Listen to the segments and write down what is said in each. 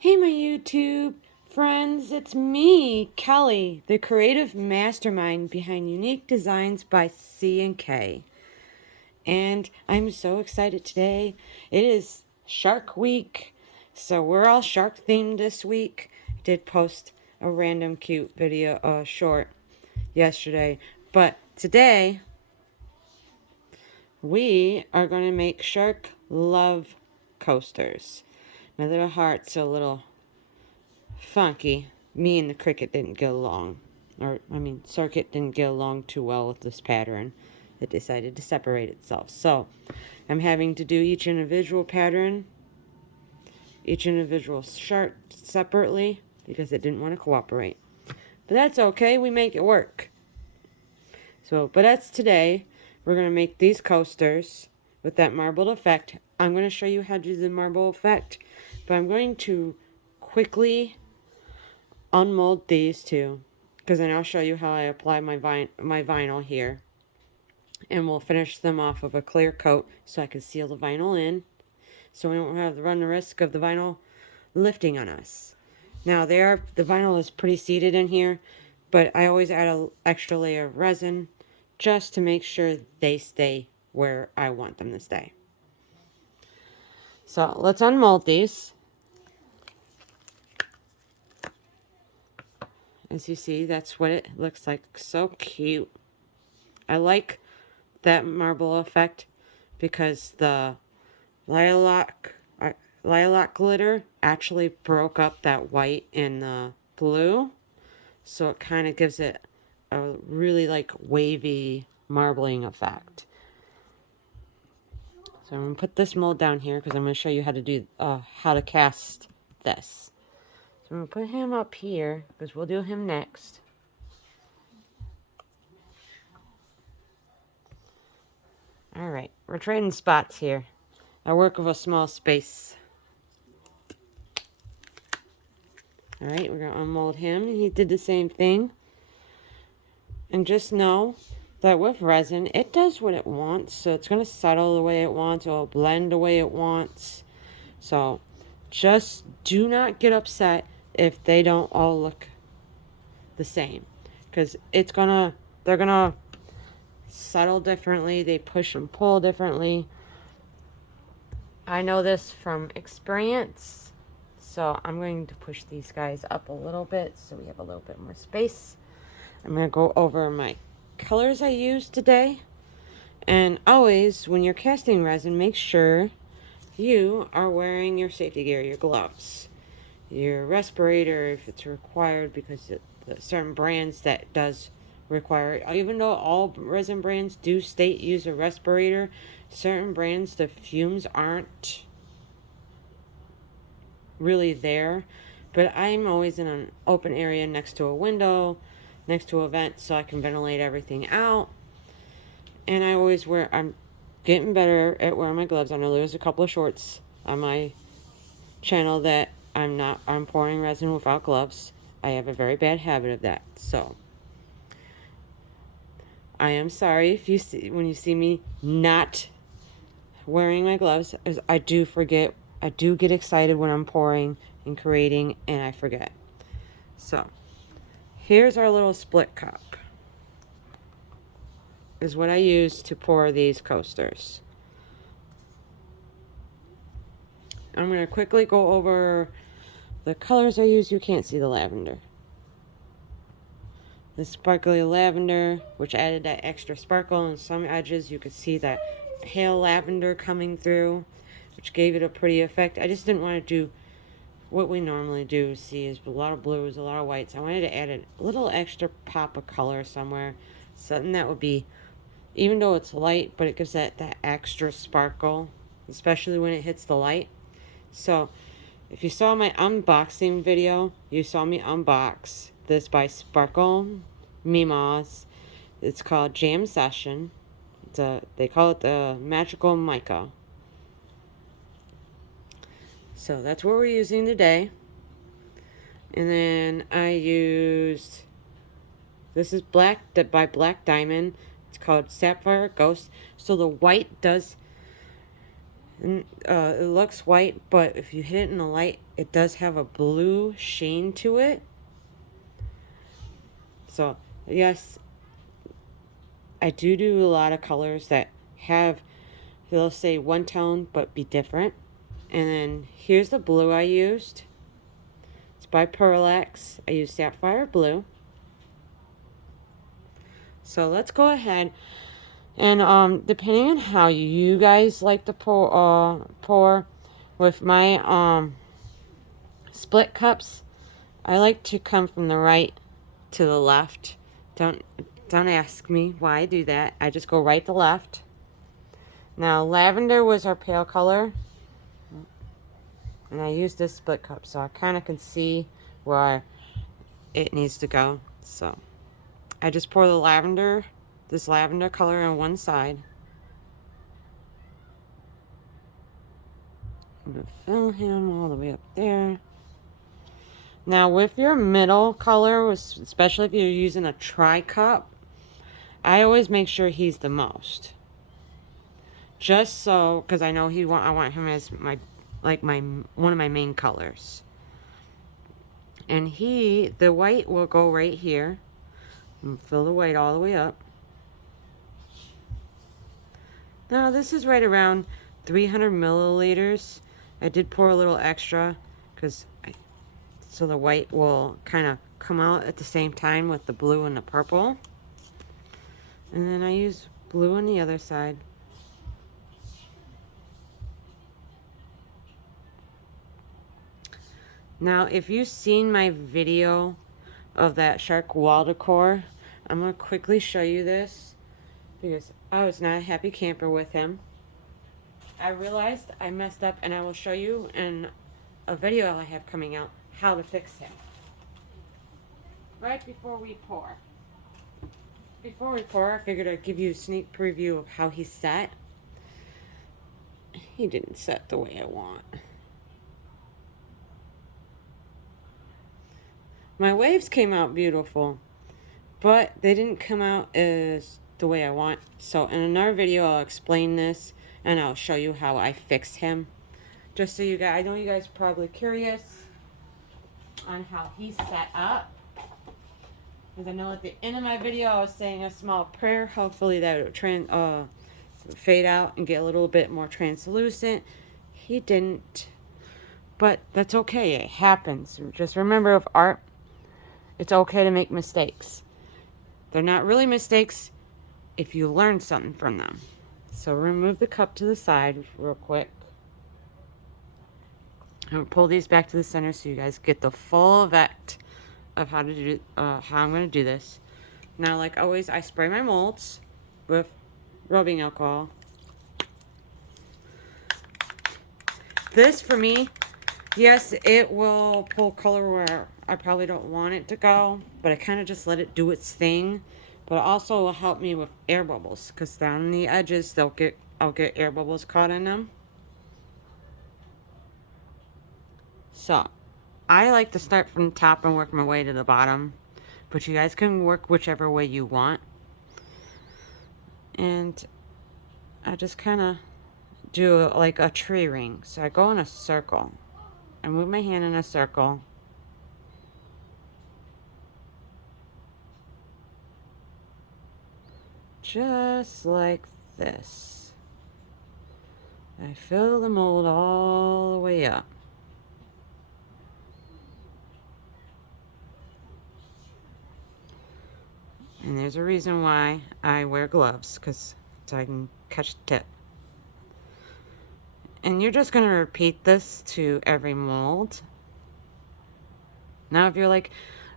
Hey, my YouTube friends, it's me, Kelly, the creative mastermind behind Unique Designs by C&K. And I'm so excited today. It is Shark Week, so we're all shark themed this week. I did post a random cute video, short yesterday, but today we are going to make shark love coasters. My little heart's a little funky. Me and the cricket didn't get along. Circuit didn't get along too well with this pattern. It decided to separate itself. So, I'm having to do each individual pattern, each individual shark separately, because it didn't want to cooperate. But that's okay, we make it work. But that's today. We're going to make these coasters with that marbled effect. I'm going to show you how to do the marble effect, but I'm going to quickly unmold these two, because then I'll show you how I apply my vinyl here, and we'll finish them off of a clear coat so I can seal the vinyl in, so we don't have to run the risk of the vinyl lifting on us. Now the vinyl is pretty seated in here, but I always add an extra layer of resin just to make sure they stay where I want them to stay. So let's unmold these. As you see, that's what it looks like. So cute. I like that marble effect because the lilac glitter actually broke up that white and the blue, so it kind of gives it a really like wavy marbling effect. So I'm gonna put this mold down here because I'm gonna show you how to do how to cast this. So I'm gonna put him up here because we'll do him next. All right, we're trading spots here. I work with a small space. All right, we're gonna unmold him. He did the same thing. And just know that with resin, it does what it wants. So it's gonna settle the way it wants. It'll blend the way it wants. So just do not get upset if they don't all look the same, because they're gonna settle differently. They push and pull differently. I know this from experience, so I'm going to push these guys up a little bit so we have a little bit more space. I'm going to go over my colors I used today. And always, when you're casting resin, make sure you are wearing your safety gear, your gloves, your respirator if it's required, because certain brands that does require it. Even though all resin brands do state use a respirator, certain brands, the fumes aren't really there. But I'm always in an open area next to a window, next to a vent, so I can ventilate everything out. And I'm getting better at wearing my gloves. I know there's a couple of shorts on my channel that I'm pouring resin without gloves. I have a very bad habit of that. So I am sorry when you see me not wearing my gloves, as I do forget. I do get excited when I'm pouring and creating, and I forget. So here's our little split cup. Is what I use to pour these coasters. I'm going to quickly go over the colors I use. You can't see the lavender. The sparkly lavender, which added that extra sparkle on some edges. You could see that pale lavender coming through, which gave it a pretty effect. I just didn't want to do what we normally do. See, is a lot of blues, a lot of whites. I wanted to add a little extra pop of color somewhere. Something that would be, even though it's light, but it gives that extra sparkle, especially when it hits the light. So if you saw my unboxing video, you saw me unbox this by Sparkle Mimos. It's called Jam Session. They call it the Magical Mica. So that's what we're using today. And then I used, this is by Black Diamond. It's called Sapphire Ghost. So the white does And it looks white, but if you hit it in the light, it does have a blue sheen to it. So, yes, I do a lot of colors that have, they'll say one tone, but be different. And then here's the blue I used. It's by Pearl-X. I used Sapphire Blue. So let's go ahead and depending on how you guys like to pour with my split cups, I like to come from the right to the left. Don't ask me why I do that. I just go right to left. Now lavender was our pale color, and I used this split cup so I kind of can see where it needs to go. So I just pour the lavender, this lavender color on one side. I'm gonna fill him all the way up there. Now with your middle color, especially if you're using a tri-cup, I always make sure he's the most. Just so, because I know I want him as my one of my main colors. And the white will go right here. And fill the white all the way up. Now this is right around 300 milliliters. I did pour a little extra so the white will kind of come out at the same time with the blue and the purple. And then I use blue on the other side. Now, if you've seen my video of that shark wall decor, I'm going to quickly show you this because I was not a happy camper with him. I realized I messed up, and I will show you in a video I have coming out how to fix him. Right before we pour. Before we pour, I figured I'd give you a sneak preview of how he's set. He didn't set the way I want. My waves came out beautiful, but they didn't come out as the way I want. So in another video, I'll explain this and I'll show you how I fix him. Just so you guys, I know you guys are probably curious on how he's set up. Because I know at the end of my video, I was saying a small prayer. Hopefully that will fade out and get a little bit more translucent. He didn't, but that's okay. It happens. Just remember, with art, it's okay to make mistakes. They're not really mistakes if you learn something from them. So remove the cup to the side real quick. I'm gonna pull these back to the center so you guys get the full effect of how I'm gonna do this. Now, like always, I spray my molds with rubbing alcohol. This, for me, yes, it will pull color where I probably don't want it to go, but I kind of just let it do its thing. But it also will help me with air bubbles, because down the edges, I'll get air bubbles caught in them. So, I like to start from the top and work my way to the bottom, but you guys can work whichever way you want. And I just kind of do like a tree ring. So I go in a circle. I move my hand in a circle. Just like this. I fill the mold all the way up. And there's a reason why I wear gloves, so I can catch the tip. And you're just going to repeat this to every mold. Now if you're like,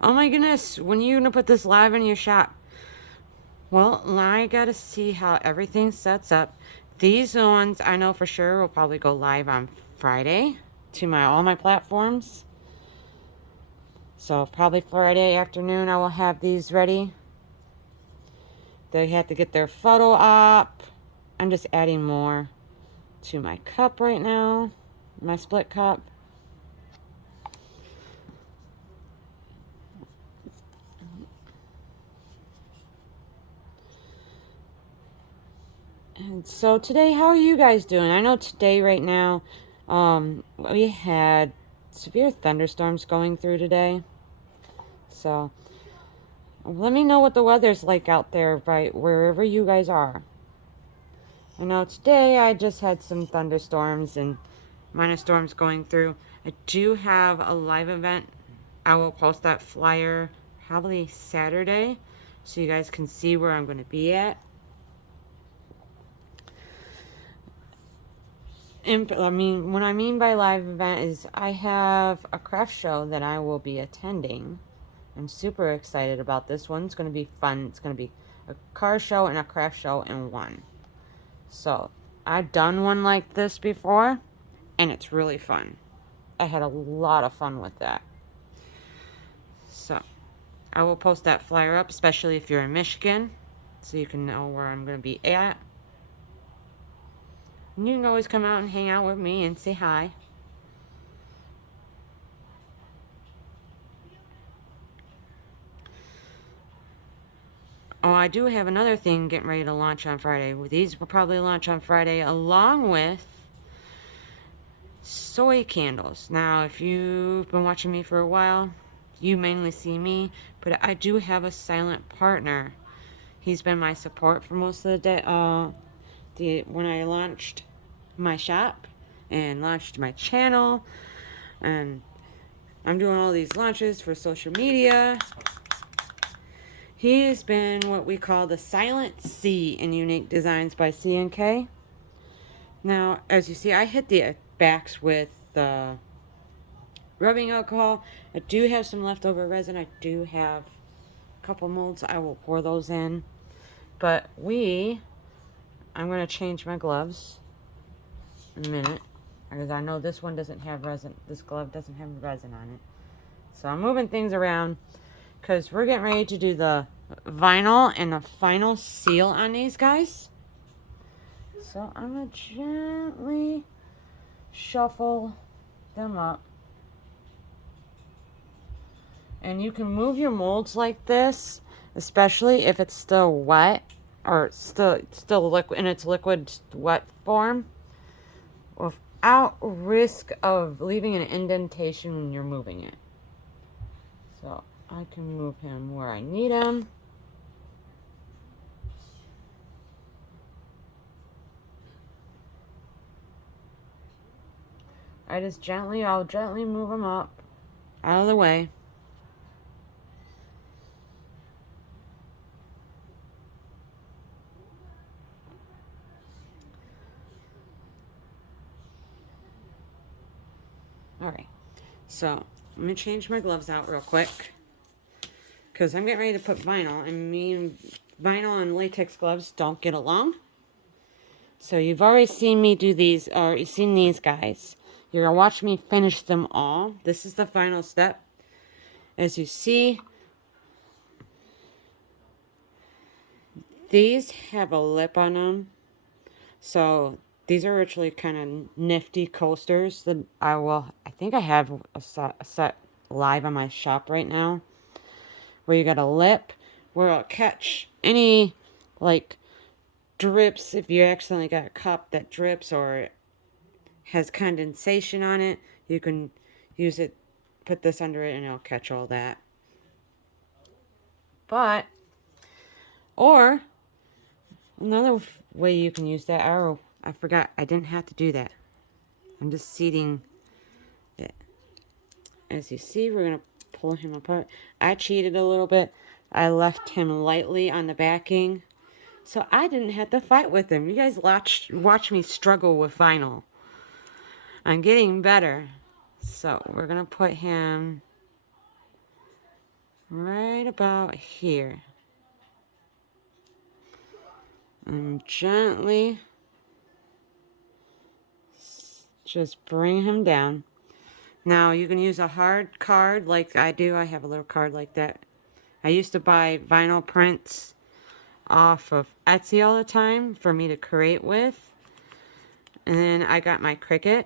oh my goodness, when are you going to put this live in your shop? Well, now I got to see how everything sets up. These ones I know for sure will probably go live on Friday to all my platforms. So probably Friday afternoon I will have these ready. They have to get their photo op. I'm just adding more to my cup right now, my split cup. And So today, how are you guys doing? I know today, right now, we had severe thunderstorms going through today. So let me know what the weather's like out there, right wherever you guys are. I know today I just had some thunderstorms and minor storms going through. I do have a live event. I will post that flyer probably Saturday so you guys can see where I'm going to be at. And I mean, what I mean by live event is I have a craft show that I will be attending. I'm super excited about this one. It's going to be fun. It's going to be a car show and a craft show in one. So, I've done one like this before, and it's really fun. I had a lot of fun with that. So, I will post that flyer up, especially if you're in Michigan, so you can know where I'm going to be at. And you can always come out and hang out with me and say hi. Oh, I do have another thing getting ready to launch on Friday. These will probably launch on Friday along with soy candles. Now, if you've been watching me for a while, you mainly see me, but I do have a silent partner. He's been my support for most of the day. When I launched my shop and launched my channel, and I'm doing all these launches for social media. He has been what we call the Silent C in Unique Designs by C&K. Now, as you see, I hit the backs with rubbing alcohol. I do have some leftover resin. I do have a couple molds. I will pour those in. But I'm going to change my gloves in a minute, because I know this one doesn't have resin. This glove doesn't have resin on it. So I'm moving things around because we're getting ready to do the vinyl and the final seal on these guys. So I'm going to gently shuffle them up. And you can move your molds like this, especially if it's still wet or still liquid in its liquid wet form, without risk of leaving an indentation when you're moving it. So I can move him where I need him. I'll gently move him up out of the way. Alright, so I'm going to change my gloves out real quick, because I'm getting ready to put vinyl, and vinyl and latex gloves don't get along. So you've already seen me do these, or you've seen these guys. You're going to watch me finish them all. This is the final step. As you see, these have a lip on them. So these are actually kind of nifty coasters that I think I have a set live on my shop right now, where you got a lip where it'll catch any like drips. If you accidentally got a cup that drips or has condensation on it, you can use it, put this under it, and it'll catch all that. But, or another way you can use that arrow, I forgot, I didn't have to do that. I'm just seating it. As you see, we're going to pull him apart. I cheated a little bit. I left him lightly on the backing, so I didn't have to fight with him. You guys watch me struggle with vinyl. I'm getting better. So we're going to put him right about here. And gently just bring him down. Now you can use a hard card like I do. I have a little card like that. I used to buy vinyl prints off of Etsy all the time for me to create with. And then I got my Cricut.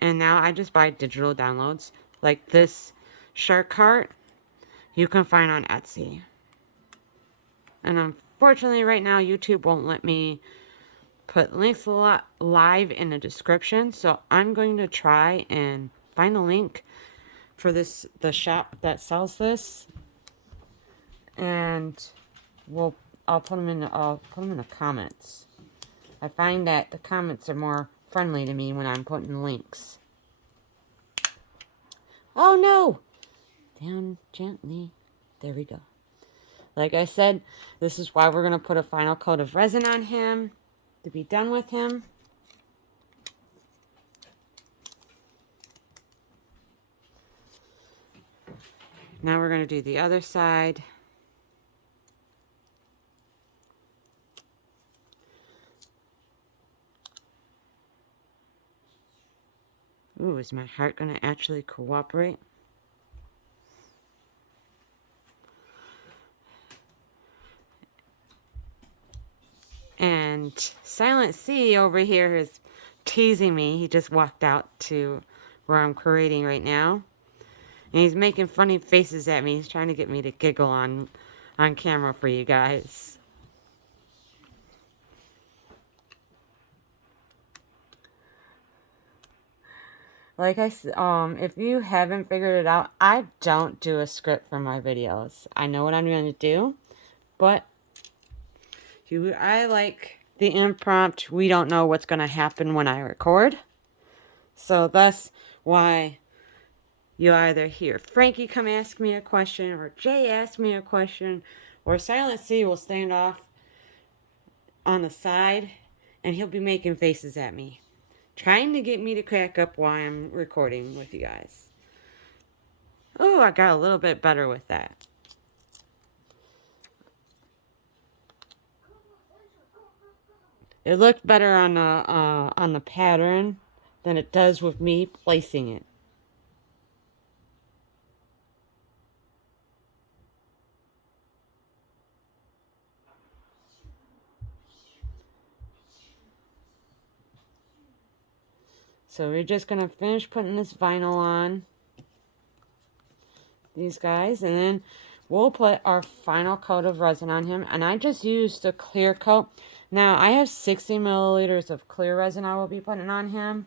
And now I just buy digital downloads. Like this shark cart, you can find on Etsy. And unfortunately right now YouTube won't let me put links a lot live in the description. So I'm going to try and find a link for the shop that sells this, and I'll put them in the comments. I find that the comments are more friendly to me when I'm putting links. Oh no! Down gently. There we go. Like I said, this is why we're going to put a final coat of resin on him to be done with him. Now we're going to do the other side. Ooh, is my heart going to actually cooperate? And Silent C over here is teasing me. He just walked out to where I'm creating right now. And he's making funny faces at me. He's trying to get me to giggle on camera for you guys. Like I said, if you haven't figured it out, I don't do a script for my videos. I know what I'm going to do, but I like the impromptu. We don't know what's going to happen when I record. So that's why you either hear Frankie come ask me a question, or Jay ask me a question, or Silent C will stand off on the side and he'll be making faces at me, trying to get me to crack up while I'm recording with you guys. Oh, I got a little bit better with that. It looked better on the pattern than it does with me placing it. So we're just going to finish putting this vinyl on these guys, and then we'll put our final coat of resin on him. And I just used a clear coat. Now, I have 60 milliliters of clear resin I will be putting on him,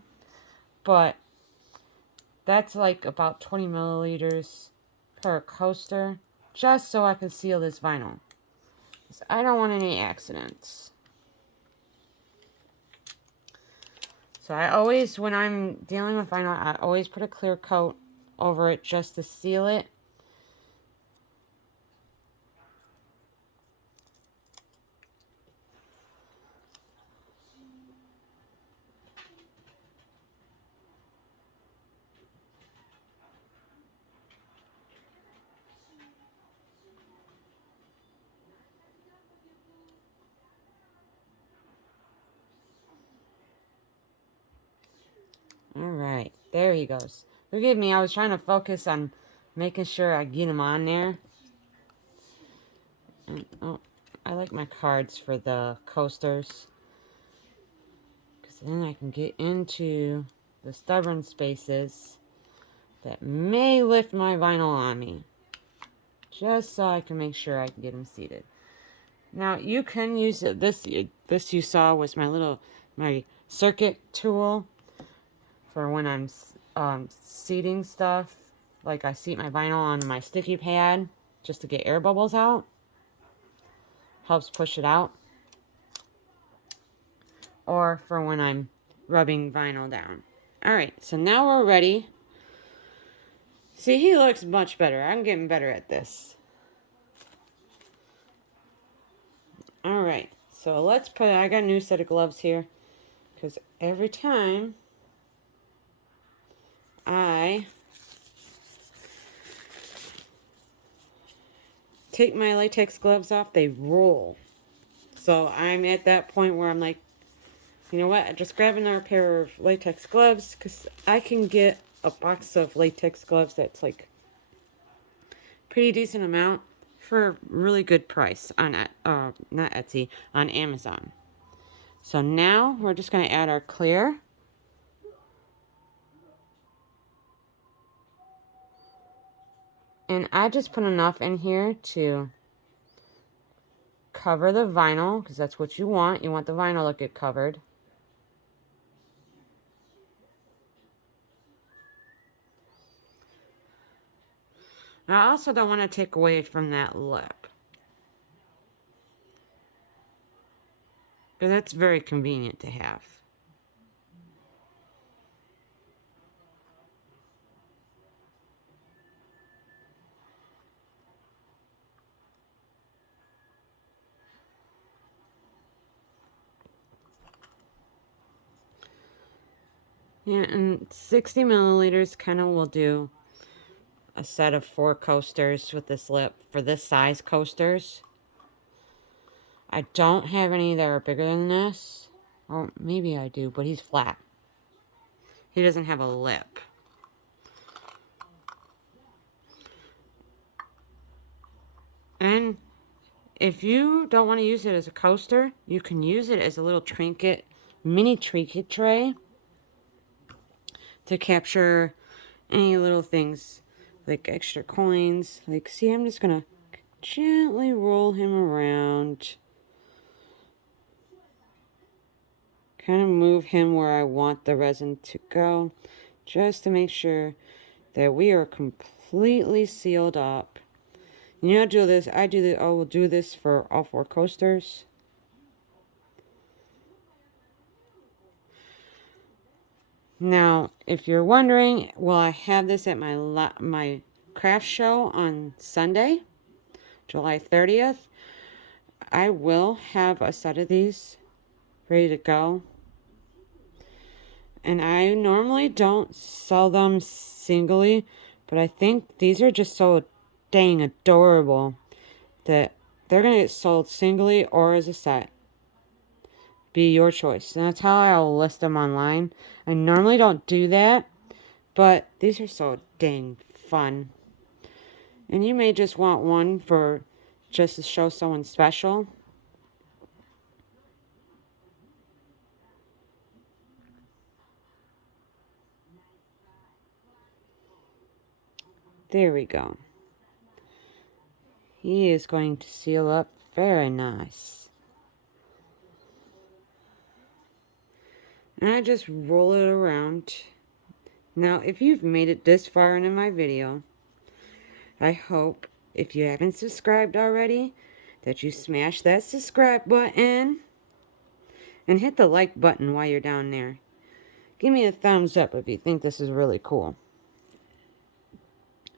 but that's like about 20 milliliters per coaster, just so I can seal this vinyl. So I don't want any accidents. So I always, when I'm dealing with vinyl, I always put a clear coat over it just to seal it. Alright, there he goes. Forgive me, I was trying to focus on making sure I get him on there. And, oh, I like my cards for the coasters, because then I can get into the stubborn spaces that may lift my vinyl on me, just so I can make sure I can get him seated. Now, you can use this you saw was my circuit tool for when I'm seating stuff. Like I seat my vinyl on my sticky pad just to get air bubbles out. Helps push it out. Or for when I'm rubbing vinyl down. Alright, so now we're ready. See, he looks much better. I'm getting better at this. Alright, so let's put, I got a new set of gloves here, because every time I take my latex gloves off, they roll. So I'm at that point where I'm like, you know what, just grab another pair of latex gloves, because I can get a box of latex gloves that's like pretty decent amount for a really good price on not Etsy, on Amazon. So now we're just going to add our clear. And I just put enough in here to cover the vinyl, because that's what you want. You want the vinyl to get covered. And I also don't want to take away from that lip, because that's very convenient to have. Yeah, and 60 milliliters kind of will do a set of 4 coasters with this lip for this size coasters. I don't have any that are bigger than this. Or maybe I do, but he's flat. He doesn't have a lip. And if you don't want to use it as a coaster, you can use it as a little trinket, mini trinket tray to capture any little things like extra coins. Like, see, I'm just going to gently roll him around. Kind of move him where I want the resin to go, just to make sure that we are completely sealed up. And you know, do this. I will do this for all 4 coasters. Now, if you're wondering, will I have this at my craft show on Sunday, July 30th? I will have a set of these ready to go. And I normally don't sell them singly, but I think these are just so dang adorable that they're going to get sold singly or as a set. Be your choice. And that's how I'll list them online. I normally don't do that, but these are so dang fun. And you may just want one for just to show someone special. There we go. He is going to seal up very nice. And I just roll it around. Now, if you've made it this far into my video, I hope, if you haven't subscribed already, that you smash that subscribe button and hit the like button while you're down there. Give me a thumbs up if you think this is really cool.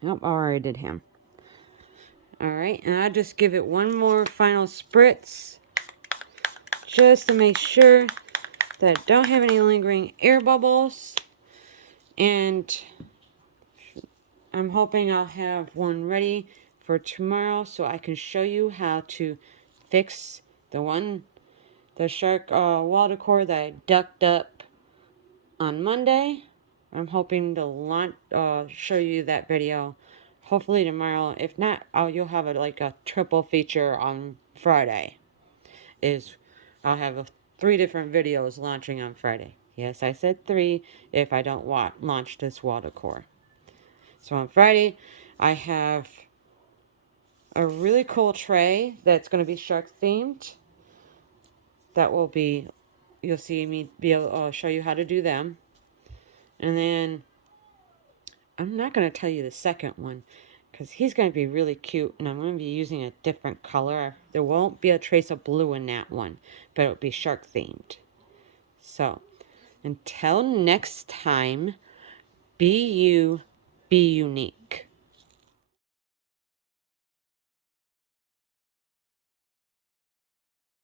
Nope, I already did him. Alright, and I'll just give it one more final spritz, just to make sure that I don't have any lingering air bubbles. And I'm hoping I'll have one ready for tomorrow so I can show you how to fix the shark wall decor that I ducked up on Monday. I'm hoping to show you that video hopefully tomorrow. If not, you'll have like a triple feature on Friday. I'll have 3 different videos launching on Friday. Yes, I said 3 if I don't launch this wall decor. So on Friday, I have a really cool tray that's going to be shark themed. That will be, you'll see me be able to show you how to do them. And then, I'm not going to tell you the second one, because he's going to be really cute, and I'm going to be using a different color. There won't be a trace of blue in that one, but it'll be shark themed. So, until next time, be you, be unique.